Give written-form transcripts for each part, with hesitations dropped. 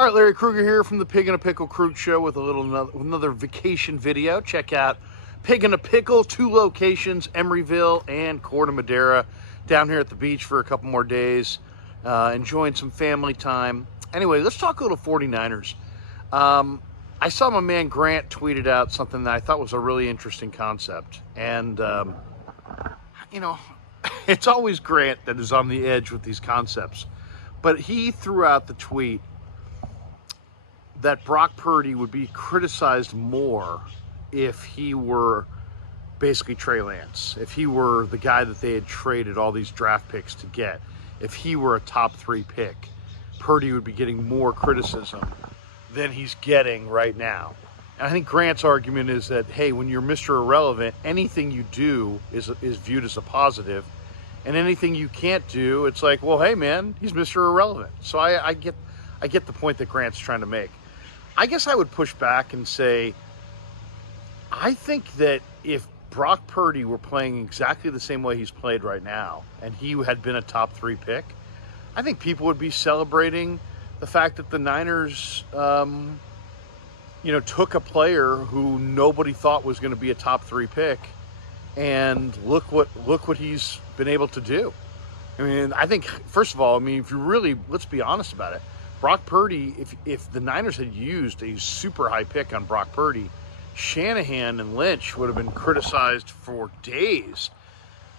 All right, Larry Krueger here from the Pig in a Pickle Krug Show with another vacation video. Check out Pig in a Pickle, 2 locations, Emeryville and Corte Madera, down here at the beach for a couple more days, enjoying some family time. Anyway, let's talk a little 49ers. I saw my man Grant tweeted out something that I thought was a really interesting concept. And, it's always Grant that is on the edge with these concepts. But he threw out the tweet that Brock Purdy would be criticized more if he were basically Trey Lance, if he were the guy that they had traded all these draft picks to get, if he were a top 3 pick, Purdy would be getting more criticism than he's getting right now. And I think Grant's argument is that, hey, when you're Mr. Irrelevant, anything you do is viewed as a positive, and anything you can't do, it's like, well, hey, man, he's Mr. Irrelevant. So I get the point that Grant's trying to make. I guess I would push back and say, I think that if Brock Purdy were playing exactly the same way he's played right now, and he had been a top 3 pick, I think people would be celebrating the fact that the Niners, took a player who nobody thought was going to be a top 3 pick, and look what he's been able to do. I mean, I think, first of all, if you really, let's be honest about it, Brock Purdy, if the Niners had used a super high pick on Brock Purdy, Shanahan and Lynch would have been criticized for days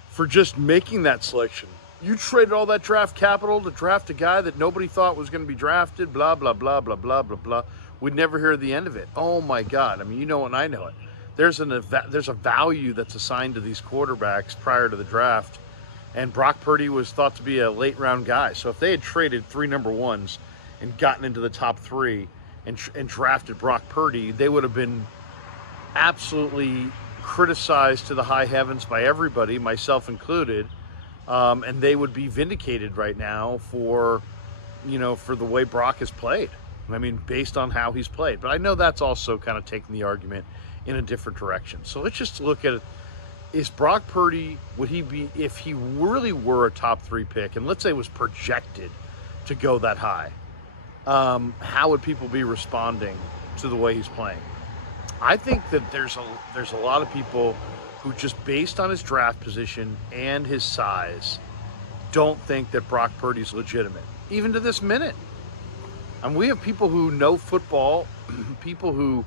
for just making that selection. You traded all that draft capital to draft a guy that nobody thought was going to be drafted, blah, blah, blah, blah, blah, blah, blah. We'd never hear the end of it. Oh, my God. You know it and I know it. There's a value that's assigned to these quarterbacks prior to the draft, and Brock Purdy was thought to be a late-round guy. So if they had traded 3 number 1s and gotten into the top 3 and drafted Brock Purdy, they would have been absolutely criticized to the high heavens by everybody, myself included, and they would be vindicated right now for the way Brock has played. Based on how he's played. But I know that's also kind of taking the argument in a different direction. So let's just look at it. Is Brock Purdy, would he be, if he really were a top 3 pick, and let's say it was projected to go that high, how would people be responding to the way he's playing? I think that there's a lot of people who, just based on his draft position and his size, don't think that Brock Purdy's legitimate, even to this minute. And we have people who know football, people who,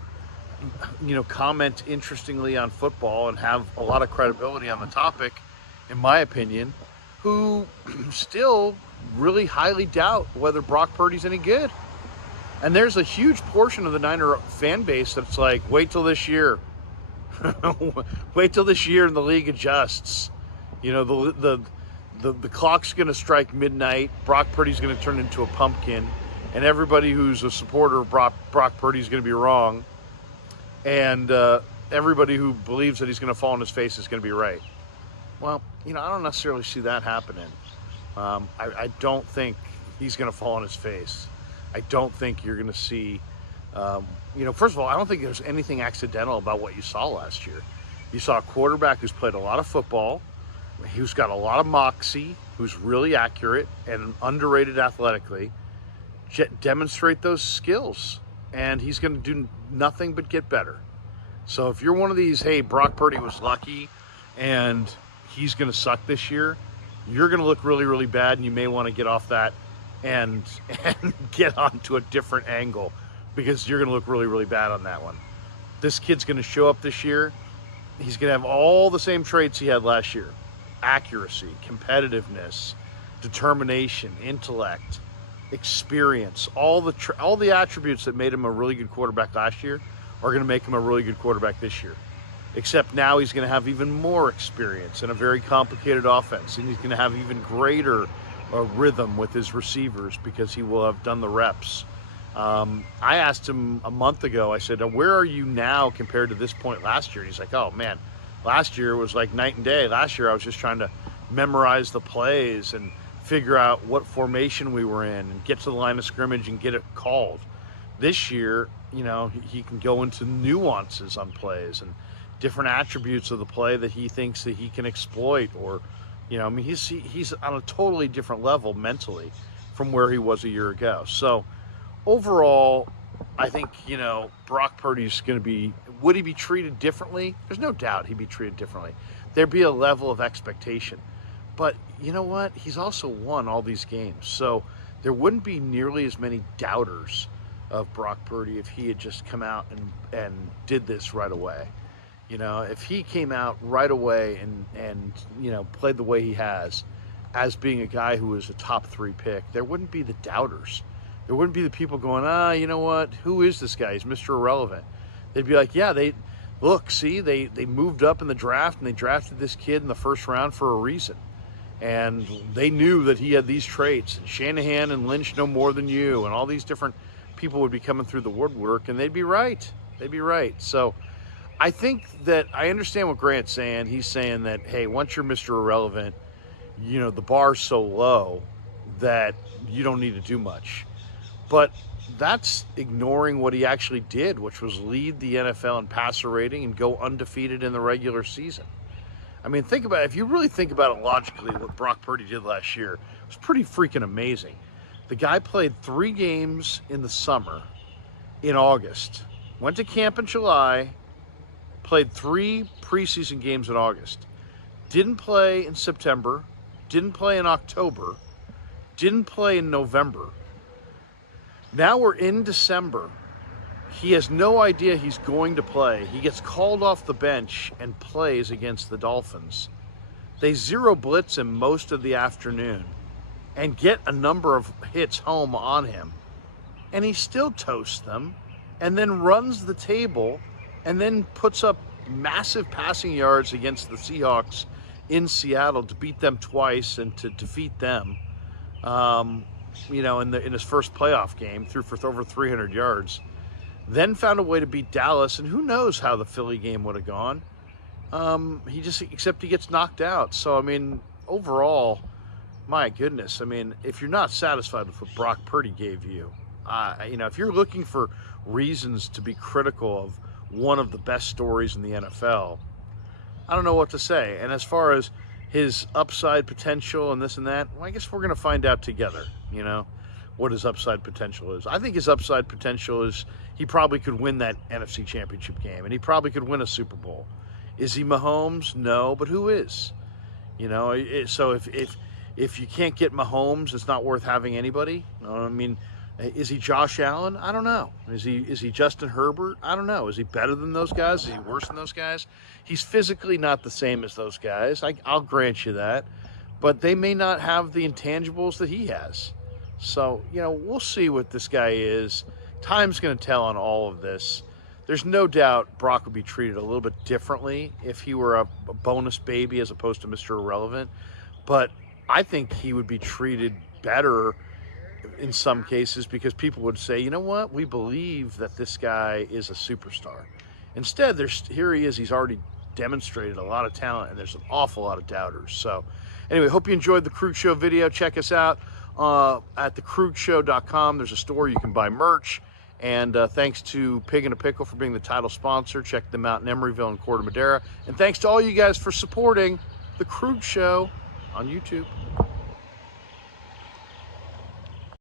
comment interestingly on football and have a lot of credibility on the topic, in my opinion, who still really highly doubt whether Brock Purdy's any good. And there's a huge portion of the Niner fan base that's like, wait till this year. Wait till this year and the league adjusts. The clock's going to strike midnight. Brock Purdy's going to turn into a pumpkin. And everybody who's a supporter of Brock Purdy is going to be wrong. And everybody who believes that he's going to fall on his face is going to be right. Well, I don't necessarily see that happening. I don't think he's going to fall on his face. I don't think you're going to see, first of all, I don't think there's anything accidental about what you saw last year. You saw a quarterback who's played a lot of football, who's got a lot of moxie, who's really accurate and underrated athletically, demonstrate those skills, and he's going to do nothing but get better. So if you're one of these, hey, Brock Purdy was lucky and he's going to suck this year, you're going to look really, really bad, and you may want to get off that and get onto a different angle, because you're going to look really, really bad on that one. This kid's going to show up this year. He's going to have all the same traits he had last year: accuracy, competitiveness, determination, intellect, experience. All the attributes that made him a really good quarterback last year are going to make him a really good quarterback this year. Except now he's going to have even more experience in a very complicated offense, and he's going to have even greater rhythm with his receivers because he will have done the reps. I asked him a month ago, I said, where are you now compared to this point last year? And he's like, oh man, last year was like night and day. Last year I was just trying to memorize the plays and figure out what formation we were in and get to the line of scrimmage and get it called. This year, he can go into nuances on plays and different attributes of the play that he thinks that he can exploit, or he's on a totally different level mentally from where he was a year ago. So overall, I think, Brock Purdy's going to be, would he be treated differently? There's no doubt he'd be treated differently. There'd be a level of expectation. But you know what? He's also won all these games. So there wouldn't be nearly as many doubters of Brock Purdy if he had just come out and did this right away. If he came out right away and played the way he has, as being a guy who was a top 3 pick, there wouldn't be the doubters. There wouldn't be the people going, you know what? Who is this guy? He's Mr. Irrelevant. They'd be like, yeah, they moved up in the draft and they drafted this kid in the first round for a reason. And they knew that he had these traits. And Shanahan and Lynch know more than you. And all these different people would be coming through the woodwork, and they'd be right. They'd be right. So I think that I understand what Grant's saying. He's saying that, hey, once you're Mr. Irrelevant, the bar's so low that you don't need to do much. But that's ignoring what he actually did, which was lead the NFL in passer rating and go undefeated in the regular season. I mean, think about it. If you really think about it logically, what Brock Purdy did last year was pretty freaking amazing. The guy played 3 games in the summer, in August, went to camp in July, played 3 preseason games in August, didn't play in September, didn't play in October, didn't play in November. Now we're in December. He has no idea he's going to play. He gets called off the bench and plays against the Dolphins. They zero blitz him most of the afternoon and get a number of hits home on him. And he still toasts them and then runs the table and then puts up massive passing yards against the Seahawks in Seattle to beat them twice and to defeat them. In his first playoff game, threw for over 300 yards. Then found a way to beat Dallas, and who knows how the Philly game would have gone. Except he gets knocked out. So, I mean, overall, my goodness. I mean, if you're not satisfied with what Brock Purdy gave you, if you're looking for reasons to be critical of one of the best stories in the NFL, I don't know what to say. And as far as his upside potential and this and that, well, I guess we're going to find out together, what his upside potential is. I think his upside potential is he probably could win that NFC Championship game, and he probably could win a Super Bowl. Is he Mahomes? No, but who is? So if you can't get Mahomes, it's not worth having anybody. I mean, is he Josh Allen? I don't know. Is he Justin Herbert? I don't know. Is he better than those guys? Is he worse than those guys? He's physically not the same as those guys. I'll grant you that. But they may not have the intangibles that he has. So, we'll see what this guy is. Time's going to tell on all of this. There's no doubt Brock would be treated a little bit differently if he were a bonus baby as opposed to Mr. Irrelevant. But I think he would be treated better in some cases because people would say, you know what, we believe that this guy is a superstar. Instead, here he is. He's already demonstrated a lot of talent, and there's an awful lot of doubters. So anyway, hope you enjoyed the Krug Show video. Check us out at thekrugshow.com. There's a store you can buy merch. And thanks to Pig and a Pickle for being the title sponsor. Check them out in Emeryville and Corte Madera. And thanks to all you guys for supporting the Krug Show on YouTube.